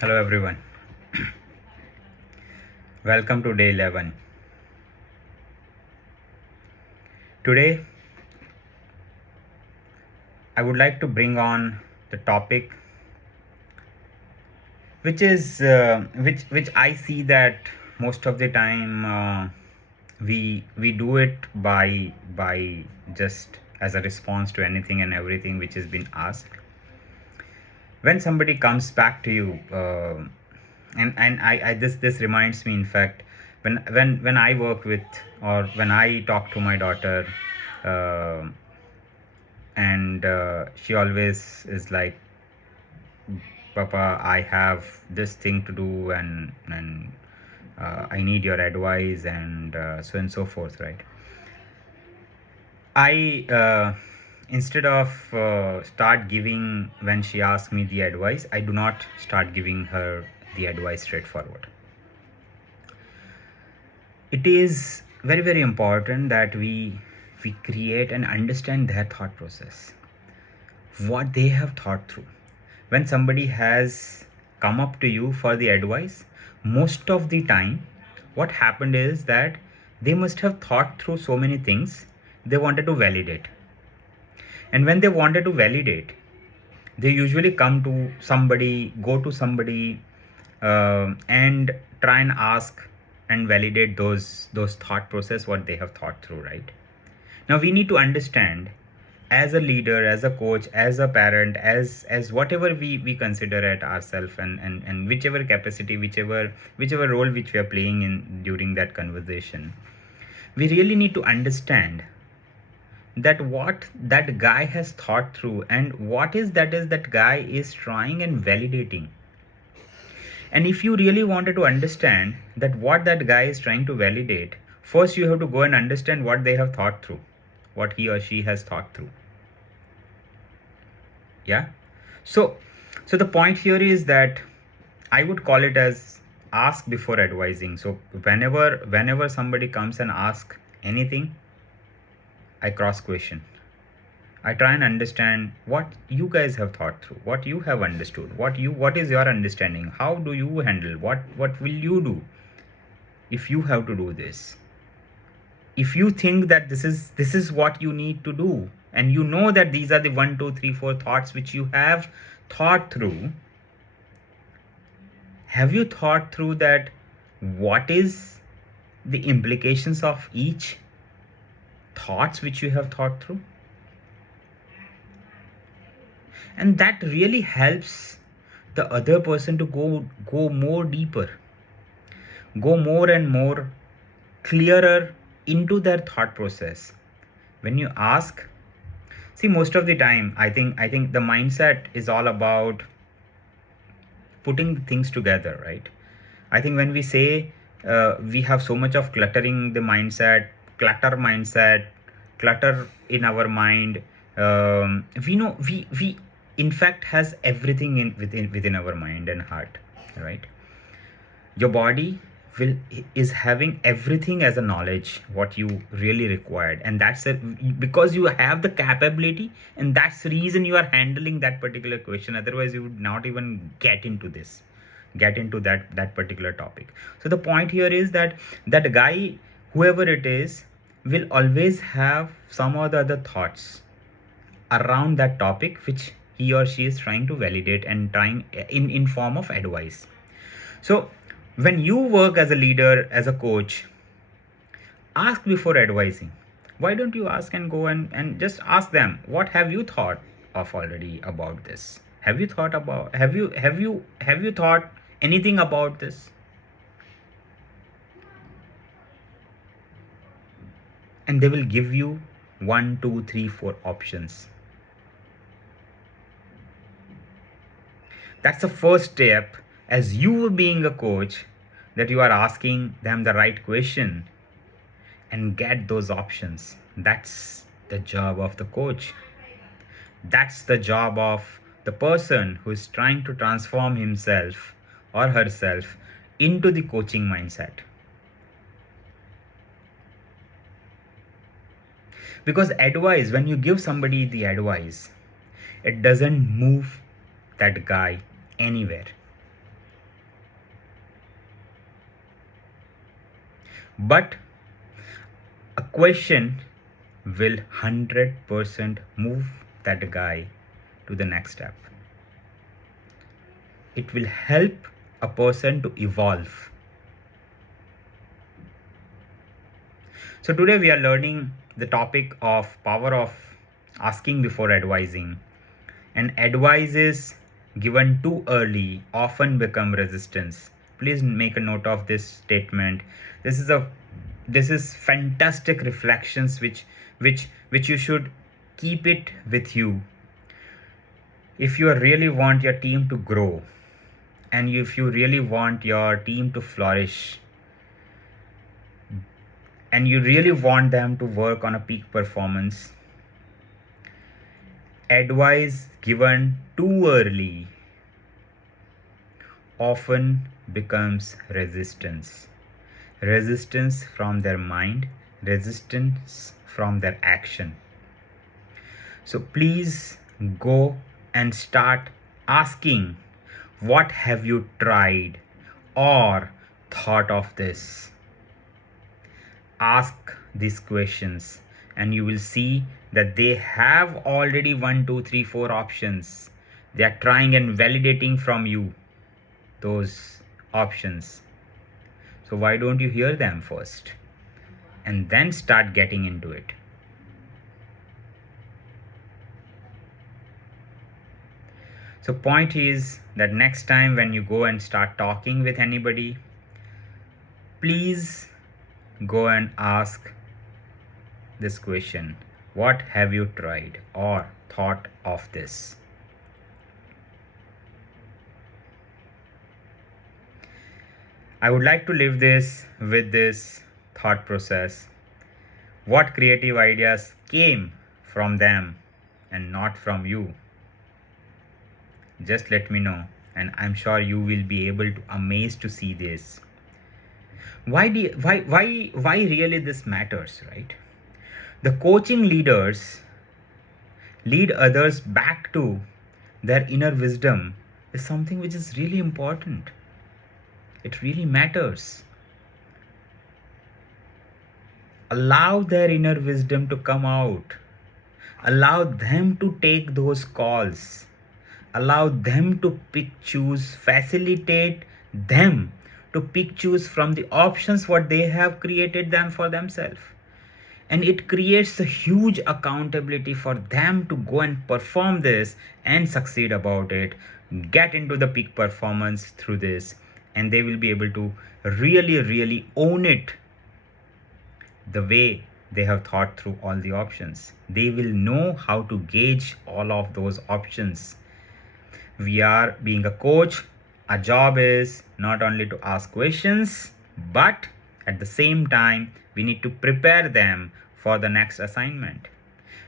Hello everyone. Welcome to day 11. Today I would like to bring on the topic which I see that most of the time we do it by just as a response to anything and everything which has been asked. When somebody comes back to you, and I this reminds me, in fact, when I work with, or when I talk to my daughter, uh, and she always is like, Papa, I have this thing to do, and I need your advice, and so and so forth, right? I instead of start giving, when she asks me the advice, I do not start giving her the advice straightforward. It is very very important that we create and understand their thought process, what they have thought through. When somebody has come up to you for the advice, most of the time what happened is that they must have thought through so many things. They wanted to validate, and when they wanted to validate, they usually come to somebody, go to somebody, and try and ask and validate those thought process, what they have thought through, right? Now we need to understand, as a leader, as a coach, as a parent, as whatever we consider at ourselves, and whichever capacity, whichever role which we are playing in during that conversation, we really need to understand that what that guy has thought through, and what is that guy is trying and validating. And if you really wanted to understand that what that guy is trying to validate, first you have to go and understand what they have thought through, what he or she has thought through. Yeah. So so the point here is that I would call it as ask before advising. So whenever somebody comes and asks anything, I cross question. I try and understand what you guys have thought through, what you have understood, what is your understanding, how do you handle, what will you do if you have to do this. If you think that this is what you need to do, and you know that these are the 1 2 3 4 thoughts which you have thought through, have you thought through that what is the implications of each thoughts which you have thought through? And that really helps the other person to go more deeper, go more and more clearer into their thought process. When you ask, see, most of the time I think the mindset is all about putting things together, right? I think when we say we have so much of cluttering the mindset, clutter in our mind, we know we in fact has everything in within our mind and heart, right? Your body will is having everything as a knowledge what you really required, and that's it, because you have the capability, and that's the reason you are handling that particular question. Otherwise you would not even get into that particular topic. So the point here is that that guy, whoever it is, will always have some or the other thoughts around that topic which he or she is trying to validate and trying in form of advice. So when you work as a leader, as a coach, ask before advising. Why don't you ask and go and just ask them, what have you thought of already about this? Have you thought anything about this? And they will give you 1 2 3 4 options. That's the first step, as you being a coach, that you are asking them the right question and get those options. That's the job of the coach. That's the job of the person who is trying to transform himself or herself into the coaching mindset. Because advice, when you give somebody the advice, it doesn't move that guy anywhere. But a question will 100% move that guy to the next step. It will help a person to evolve. So today we are learning the topic of power of asking before advising. And advices given too early often become resistance. Please make a note of this statement. This is fantastic reflections which you should keep it with you. If you really want your team to grow, and if you really want your team to flourish, and you really want them to work on a peak performance, advice given too early often becomes resistance. Resistance from their mind, resistance from their action. So please go and start asking, what have you tried or thought of this? Ask these questions and you will see that they have already 1, 2, 3, 4 options. They are trying and validating from you those options. So why don't you hear them first and then start getting into it? So point is that next time when you go and start talking with anybody, please go and ask this question: what have you tried or thought of this? I would like to leave this with this thought process. What creative ideas came from them and not from you? Just let me know, and I'm sure you will be able to amazed to see this. Why really this matters, right? The coaching leaders lead others back to their inner wisdom is something which is really important. It really matters. Allow their inner wisdom to come out. Allow them to take those calls. Allow them to pick, choose, facilitate them to pick, choose from the options what they have created them for themselves. And it creates a huge accountability for them to go and perform this and succeed about it, get into the peak performance through this, and they will be able to really own it the way they have thought through all the options. They will know how to gauge all of those options. We are being a coach, our job is not only to ask questions, but at the same time we need to prepare them for the next assignment.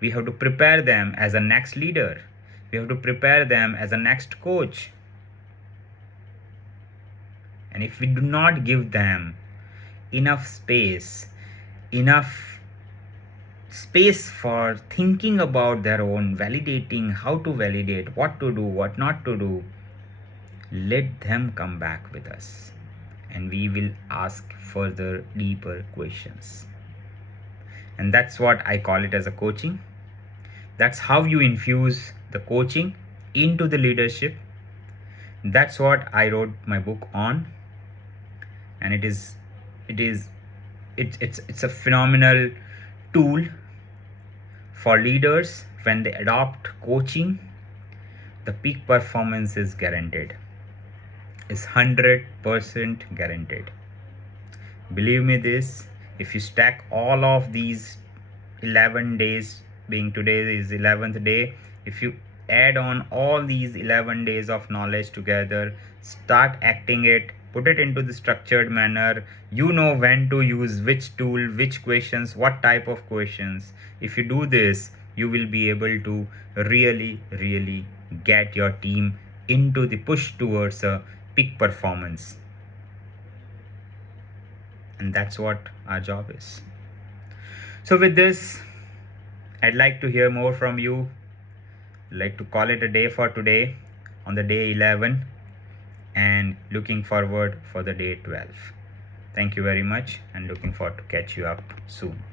We have to prepare them as a next leader. We have to prepare them as a next coach. And if we do not give them enough space for thinking about their own, validating how to validate, what to do, what not to do, let them come back with us and we will ask further deeper questions. And that's what I call it as a coaching. That's how you infuse the coaching into the leadership. That's what I wrote my book on, and it's a phenomenal tool for leaders. When they adopt coaching, the peak performance is guaranteed, is 100% guaranteed. Believe me this, if you stack all of these 11 days, being today is 11th day, if you add on all these 11 days of knowledge together, start acting it, put it into the structured manner, you know when to use which tool, which questions, what type of questions. If you do this, you will be able to really get your team into the push towards a peak performance. And that's what our job is. So with this, I'd like to hear more from you. I'd like to call it a day for today on the day 11, and looking forward for the day 12. Thank you very much and looking forward to catch you up soon.